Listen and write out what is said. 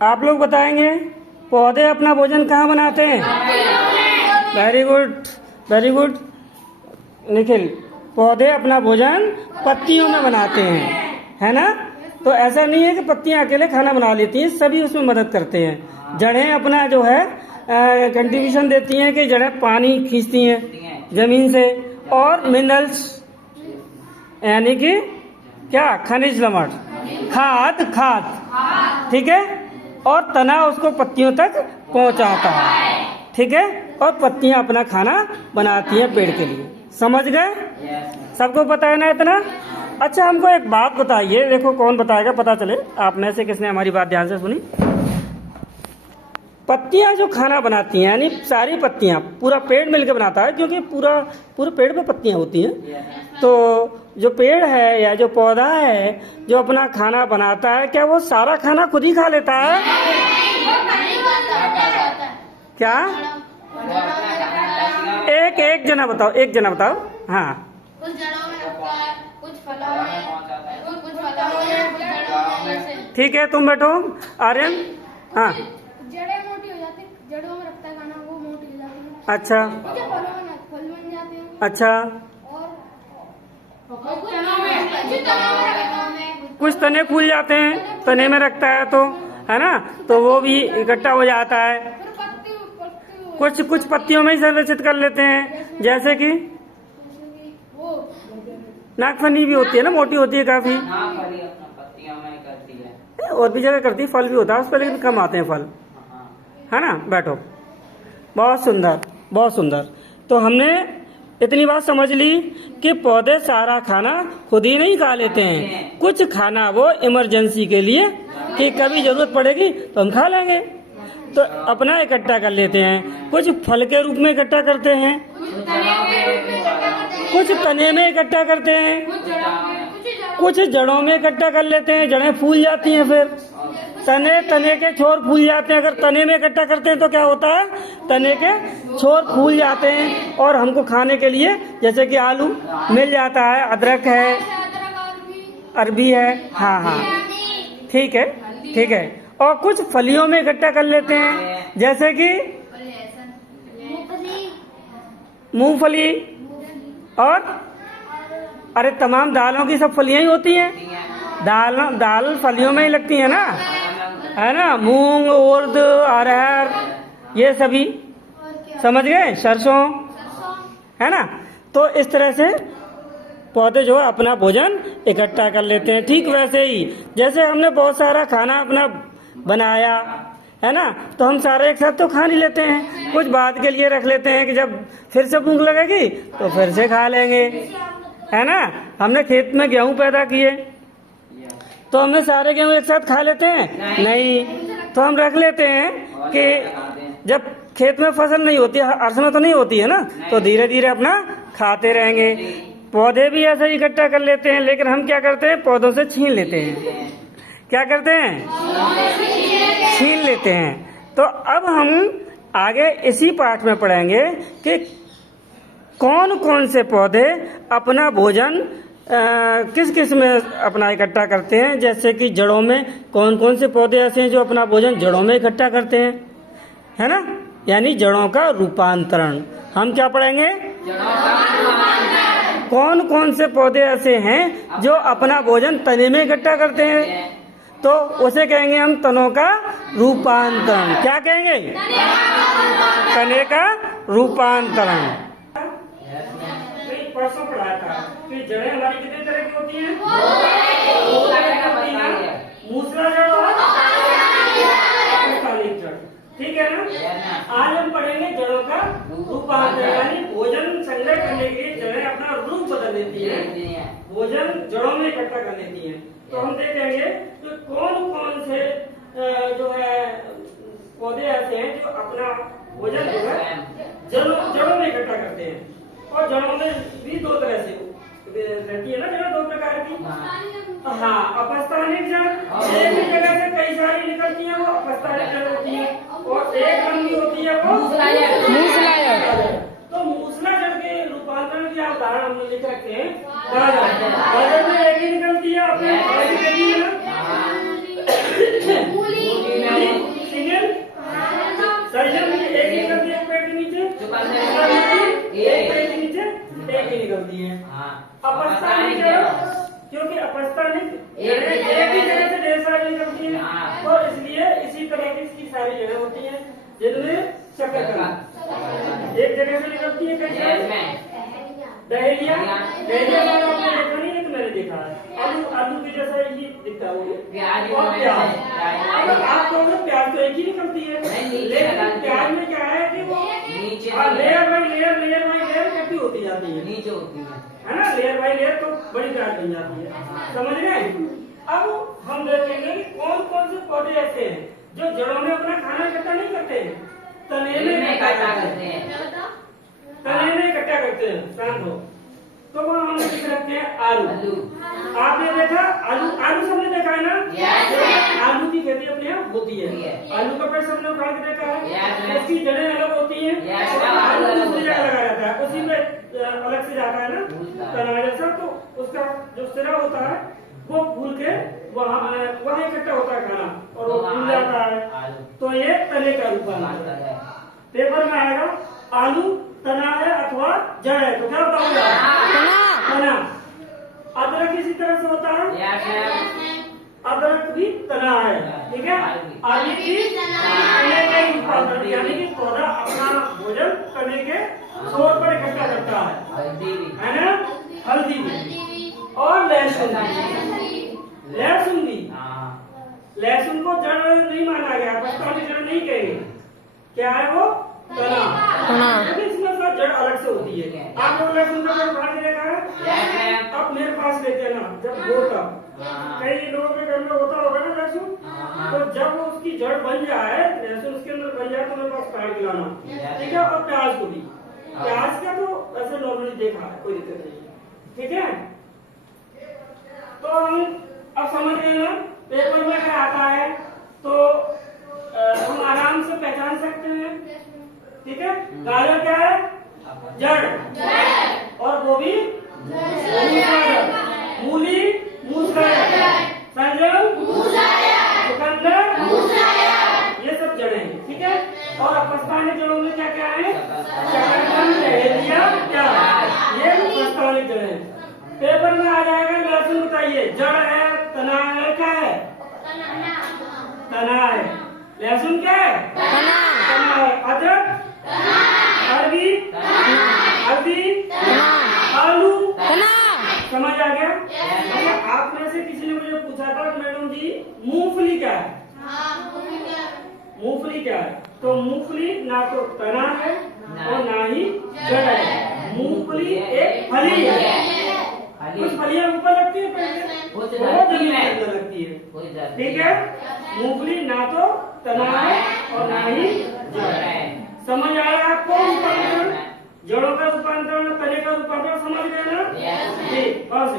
आप लोग बताएंगे पौधे अपना भोजन कहाँ बनाते हैं? Very good, very good Nikhil. पौधे अपना भोजन पत्तियों में बनाते हैं, है ना? तो ऐसा नहीं है कि पत्तियां अकेले खाना बना लेती हैं, सभी उसमें मदद करते हैं। जड़ें अपना जो है कंट्रीब्यूशन देती हैं कि जड़ें पानी खींचती हैं जमीन से, और मिनरल्स यानी कि क्या, खनिज लवण, खाद, ठीक है, और तना उसको पत्तियों तक पहुंचाता है, ठीक है, और पत्तियां अपना खाना बनाती हैं पेड़ के लिए। समझ गए? सबको पता है ना इतना? अच्छा, हमको एक बात बताइए, देखो कौन बताएगा, पता चले आप में से किसने हमारी बात ध्यान से सुनी। पत्तियां जो खाना बनाती हैं, यानी सारी पत्तियां, पूरा पेड़ मिलकर बनाता है, क्योंकि पूरे पेड़ पे पत्तियां होती हैं। तो जो पेड़ है या जो पौधा है जो अपना खाना बनाता है, क्या वो सारा खाना खुद ही खा लेता है? क्या? एक जना बताओ, एक जना बताओ। हाँ, कुछ जड़ों में रखता है, कुछ फलों में, कुछ फलों में, कुछ जड़ों में। ठीक है, तुम बैठो आर्यन। हाँ, जड़ें मोटी हो जाती, जड़ों में रखता है खाना, वो मोटी हो जाती है। अच्छा, कुछ फलों में फल बन जाते हैं। अच्छा, और कुछ तनों में कुछ तने फूल जाते हैं, तने में रखता है तो, है ना, तो वो भी इकट्ठा हो जाता है। कुछ पत्तियों में ही संरक्षित कर लेते हैं, जैसे कि नागफनी भी होती है ना, मोटी होती है काफी, और भी जगह करती है, फल भी होता है उस पर, लेकिन कम आते हैं फल, है ना। बैठो, बहुत सुंदर, बहुत सुंदर। तो हमने इतनी बात समझ ली कि पौधे सारा खाना खुद ही नहीं खा लेते हैं, कुछ खाना वो इमरजेंसी के लिए कि कभी जरूरत पड़ेगी तो हम खा लेंगे, तो अपना इकट्ठा कर लेते हैं। कुछ फल के रूप में इकट्ठा करते हैं, कुछ तने में इकट्ठा करते हैं, कुछ जड़ों में इकट्ठा कर लेते हैं, जड़ें फूल जाती हैं, फिर तने के छोर फूल जाते हैं। अगर तने में इकट्ठा करते हैं तो क्या होता है, तने के छोर फूल जाते हैं और हमको खाने के लिए, जैसे कि आलू मिल जाता है, अदरक है, अरबी है, हाँ, ठीक है, ठीक है। और कुछ फलियों में इकट्ठा कर लेते हैं, जैसे कि मूंगफली, और अरे तमाम दालों की सब फलियां ही होती हैं, दाल फलियों में ही लगती है ना, है ना, मूंग, उर्द, अरहर, ये सभी, समझ गए, सरसों, है ना। तो इस तरह से पौधे जो है अपना भोजन इकट्ठा कर लेते हैं। ठीक वैसे ही जैसे हमने बहुत सारा खाना अपना बनाया, है ना, तो हम सारे एक साथ तो खा नहीं लेते हैं, कुछ बाद के लिए रख लेते हैं कि जब फिर से भूख लगेगी तो फिर से खा लेंगे, है ना। हमने खेत में गेहूं पैदा किए तो हमने सारे गेहूं एक साथ खा लेते हैं? नहीं, तो हम रख लेते हैं कि जब खेत में फसल नहीं होती, हर समय तो नहीं होती है ना, तो धीरे धीरे अपना खाते रहेंगे। पौधे भी ऐसे ही इकट्ठा कर लेते हैं, लेकिन हम क्या करते हैं, पौधों से छीन लेते हैं। क्या करते हैं? छीन लेते हैं। तो अब हम आगे इसी पाठ में पढ़ेंगे कि कौन कौन से पौधे अपना भोजन किस किस में अपना इकट्ठा करते हैं। जैसे कि जड़ों में कौन कौन से पौधे ऐसे हैं जो अपना भोजन जड़ों में इकट्ठा करते हैं, है ना, यानी जड़ों का रूपांतरण। हम क्या पढ़ेंगे? कौन कौन से पौधे ऐसे हैं जो अपना भोजन तने में इकट्ठा करते हैं, तो उसे कहेंगे हम तनों का रूपांतरण। क्या कहेंगे? तने का रूपांतरण। परसों पढ़ाया था कि जड़ें हमारी कितने तरह की होती हैं? मूसला जड़ और स्थानिक जड़, ठीक है ना। आज हम पढ़ेंगे जड़ों का रूपांतरण, यानी भोजन संग्रह करने के लिए जड़ें अपना रूप बदल देती है, भोजन जड़ों में इकट्ठा कर लेती है। तो हम देखेंगे कि कौन कौन से जो है पौधे ऐसे हैं जो अपना भोजन जो है जड़ों में इकट्ठा करते हैं। और जड़ों में भी दो तरह से रहती है ना जड़, दो प्रकार की। हाँ, अपस्थानिक जड़ एक ही जगह से कई सारी निकलती है, वो अपस्थानिक जड़ होती है, और एक लंबी होती है वो मूसला जड़। तो मूसला जड़ के रूपांतरण की उदाहरण हमने लिख रखे हैं। गाजर में एक ही निकलती है, अपने अपस्तानिक एक ही जगह से ढेर सारी निकलती है, तो इसलिए इसी तरह की इसकी सारी जगह होती है जिनमें शकरकंद एक जगह से निकलती है। कैसे? दहलिया, दहलिया का आपने देखा नहीं है तो मैंने देखा है। आलू, आलू के जैसा ही दिखता है वो। और प्याज, अब आप कहोगे प्याज तो एक ही निकलती है, लेकिन प्याज में क्या है कि वो layer by layer, layer by layer इकट्ठी होती जाती है, नीचे होती है ना। लेयर बाई लेयर तो बड़ी प्याज बन जाती है, समझ गए। अब हम देखेंगे कि कौन कौन से पौधे ऐसे हैं जो जड़ों में अपना खाना इकट्ठा नहीं करते, तने में इकट्ठा करते हैं, तने में इकट्ठा करते हैं। शांत हो। तो वहाँ हम लिख रखते हैं आलू। आपने देखा आलू, आलू सबने देखा है ना। आलू की खेती अपने यहाँ होती है। आलू का पेड़ सबने उखाड़ के देखा है, उसकी जड़ें अलग होती हैं, आलू दूसरी जगह लगाया जाता है, उसी में अलग से जाता है ना तना जैसा। तो उसका जो सिरा होता है वो फूल के वहाँ इकट्ठा होता है खाना, और वो फूल जाता है। तो ये तने का रूपांतर है। पेपर में आएगा आलू तना है अथवा जड़ है, तो क्या बताऊंगा? तना। अदरक इसी तरह से होता है, अदरक भी तना है, ठीक है। आलू की तने का रूपांतर, यानी कि पौधा अपना भोजन तने के छोर पर इकट्ठा करता है ना। हल्दी भी, और लहसुन भी, लहसुन भी। लहसुन को जड़ नहीं माना गया, प्रस्तावित जड़ नहीं कहेंगे। क्या है वो? तना। इसमें सब जड़ अलग से होती है। आप लोग लहसुन का जड़ उठा के देखा है? अब मेरे पास लेते ना, जब होता कई लोगों के घर में होता होगा ना लहसुन, तो जब वो उसकी जड़ बन जाए, लहसुन उसके अंदर बन जाए, तो मेरे पास काट के लाना, ठीक है। और प्याज को भी, प्याज का तो ऐसे नॉर्मली देखा है, कोई दिक्कत नहीं है, ठीक है। तो हम अब समझ गए ना पेपर में क्या आता है, तो हम आराम से पहचान सकते हैं, ठीक है। गाजर क्या है? जड़, और गोभी मूली मूसलाधार, सहजन चुकंदर, ये सब जड़ें हैं, ठीक है। और अपस्तानिक जड़ों में क्या क्या है? शकरकंद, डहेलिया, प्याज, ये अपस्तानिक जड़ें हैं। पेपर में आ जाएगा लहसुन, बताइए जड़ है, तना है, क्या है? तना है। लहसुन क्या है? तना है। अदरक, अरबी, हल्दी, आलू, समझ आ गया? अच्छा, आप में से किसी ने मुझे पूछा था मैडम जी मूंगफली क्या है? मूंगफली क्या है? तो मूंगफली ना तो तना है और ना ही जड़ है। मूंगफली एक फली है। कुछ फलियां ऊपर लगती है, बहुत जमीन के अंदर लगती है, ठीक है। मूंगफली ना तो तना है और ना ही जड़ है। समझ आया आपको? रूपांतरण, जड़ों का रूपांतरण, तने का रूपांतरण, समझ गए ना? जी, बस।